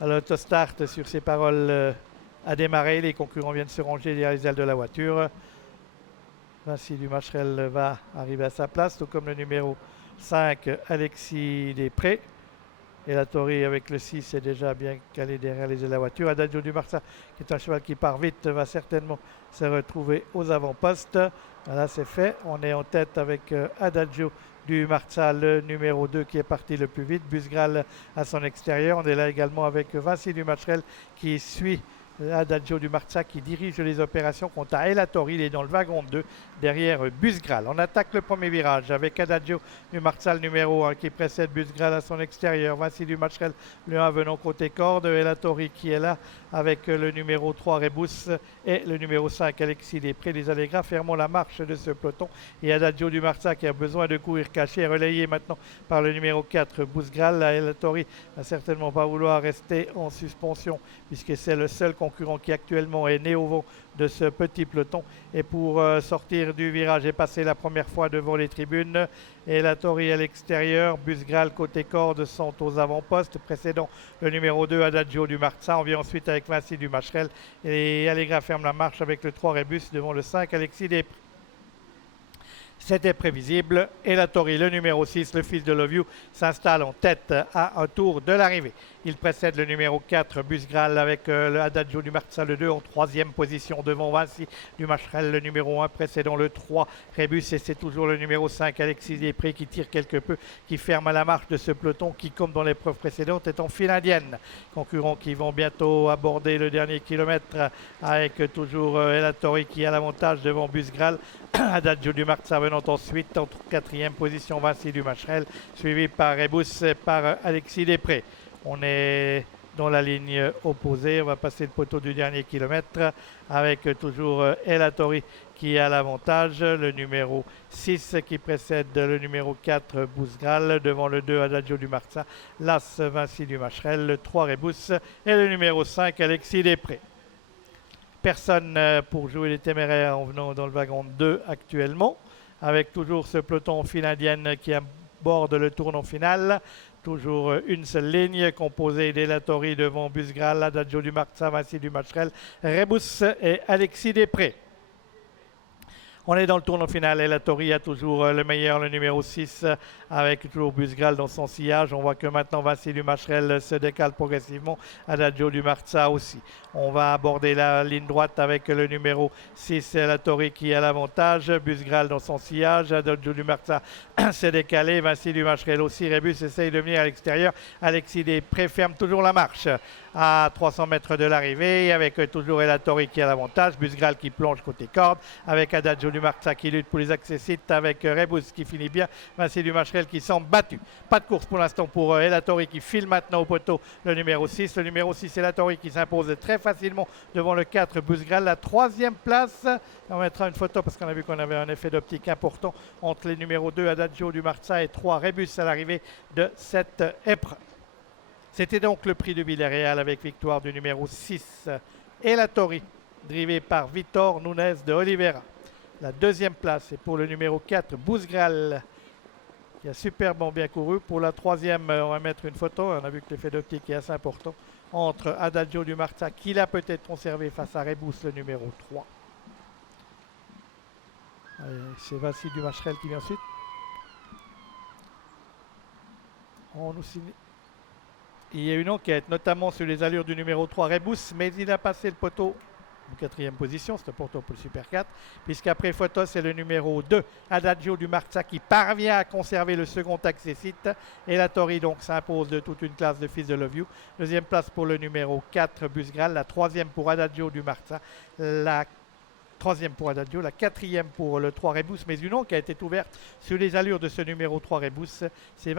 à l'autostart sur ces paroles à démarrer. Les concurrents viennent se ranger derrière les ailes de la voiture. Vinci Dumacherel va arriver à sa place, tout comme le numéro 5, Alexis Després. Et la Tori avec le 6 est déjà bien calé derrière les ailes de la voiture. Adagio du Marsa, qui est un cheval qui part vite, va certainement se retrouver aux avant-postes. Voilà, c'est fait. On est en tête avec Adagio du Marsa, le numéro 2 qui est parti le plus vite. Busgral à son extérieur. On est là également avec Vinci Dumacherel qui suit Adagio du Marsa qui dirige les opérations quant à El Tori. Il est dans le wagon 2 derrière Busgral. On attaque le premier virage avec Adagio du Marsa, le numéro 1 qui précède Busgral à son extérieur. Vinci Dumacherel, le 1 venant côté corde. El Tori qui est là avec le numéro 3 Rebus et le numéro 5 Alexis Després. Les allégras fermons la marche de ce peloton. Et Adagio du Marsa qui a besoin de courir caché, relayé maintenant par le numéro 4 Busgral. El Tori va certainement pas vouloir rester en suspension puisque c'est le seul concurrent qui actuellement est né au vent de ce petit peloton. Et pour sortir du virage et passer la première fois devant les tribunes, et la Tori à l'extérieur, Busgral côté corde sont aux avant-postes, précédant le numéro 2 Adagio du Marsa. On vient ensuite avec Vinci Dumacherel et Allegra ferme la marche avec le 3 Rebus devant le 5 Alexis Després. C'était prévisible. Et la Tori, le numéro 6, le fils de Love You, s'installe en tête à un tour de l'arrivée. Il précède le numéro 4, Busgral, avec le Adagio du Marsa, le 2 en troisième position devant Vinci Dumacherel, le numéro 1, précédant le 3, Rebus. Et c'est toujours le numéro 5, Alexis Després, qui tire quelque peu, qui ferme à la marche de ce peloton qui, comme dans l'épreuve précédente, est en file indienne. Concurrents qui vont bientôt aborder le dernier kilomètre avec toujours El Tori qui a l'avantage devant Busgral. Adagio du Marsa venant ensuite en quatrième position, Vinci Dumacherel, suivi par Rebus et par Alexis Després. On est dans la ligne opposée, on va passer le poteau du dernier kilomètre avec toujours El Tori qui a l'avantage, le numéro 6 qui précède le numéro 4 Busgral, devant le 2 Adagio du Marsa, l'As Vinci Dumacherel, le 3 Rebus et le numéro 5 Alexis Després. Personne pour jouer les téméraires en venant dans le wagon 2 actuellement, avec toujours ce peloton en file indienne qui aborde le tournant final. Toujours une seule ligne composée d'El Tori devant Busgral, Adagio du Marsa, Vinci Dumacherel, Rebus et Alexis Després. On est dans le tournant final. El Tori a toujours le meilleur, le numéro 6, avec toujours Busgral dans son sillage. On voit que maintenant Vinci Dumacherel se décale progressivement. Adagio du Marsa aussi. On va aborder la ligne droite avec le numéro 6, El Tori qui a l'avantage. Busgral dans son sillage. Adagio du Marsa s'est décalé. Vinci Dumacherel aussi. Rebus essaye de venir à l'extérieur. Alexis Després ferme toujours la marche à 300 mètres de l'arrivée avec toujours El Tori qui a l'avantage. Busgral qui plonge côté corde avec Adagio du Marsa qui lutte pour les accessites avec Rebus qui finit bien. Vinci Dumacherel qui semble battu. Pas de course pour l'instant pour El Tori qui file maintenant au poteau le numéro 6. Le numéro 6 El Tori qui s'impose très facilement devant le 4 Busgral. La troisième place, on mettra une photo parce qu'on a vu qu'on avait un effet d'optique important entre les numéros 2 Adagio du Marsa et 3 Rebus à l'arrivée de cette épreuve. C'était donc le prix de Villarreal avec victoire du numéro 6 El Tori, drivé par Vitor Nunes de Oliveira. La deuxième place est pour le numéro 4 Busgral qui a superbement bien couru. Pour la troisième, on va mettre une photo. On a vu que l'effet d'optique est assez important entre Adagio du Marsa qui l'a peut-être conservé face à Rebus, le numéro 3. C'est Vinci Dumacherel qui vient ensuite. On nous signe. Il y a une enquête, notamment sur les allures du numéro 3 Rebus, mais il a passé le poteau en quatrième position, c'est un poteau pour le Super 4, puisqu'après photo, c'est le numéro 2, Adagio du Marsa, qui parvient à conserver le second accessite. Et la Tori donc s'impose de toute une classe de fils de Love You. Deuxième place pour le numéro 4, Busgral, la troisième pour Adagio du Marsa, la troisième pour Adagio, la quatrième pour le 3 Rebus, mais une enquête est ouverte sur les allures de ce numéro 3 Rebus. C'est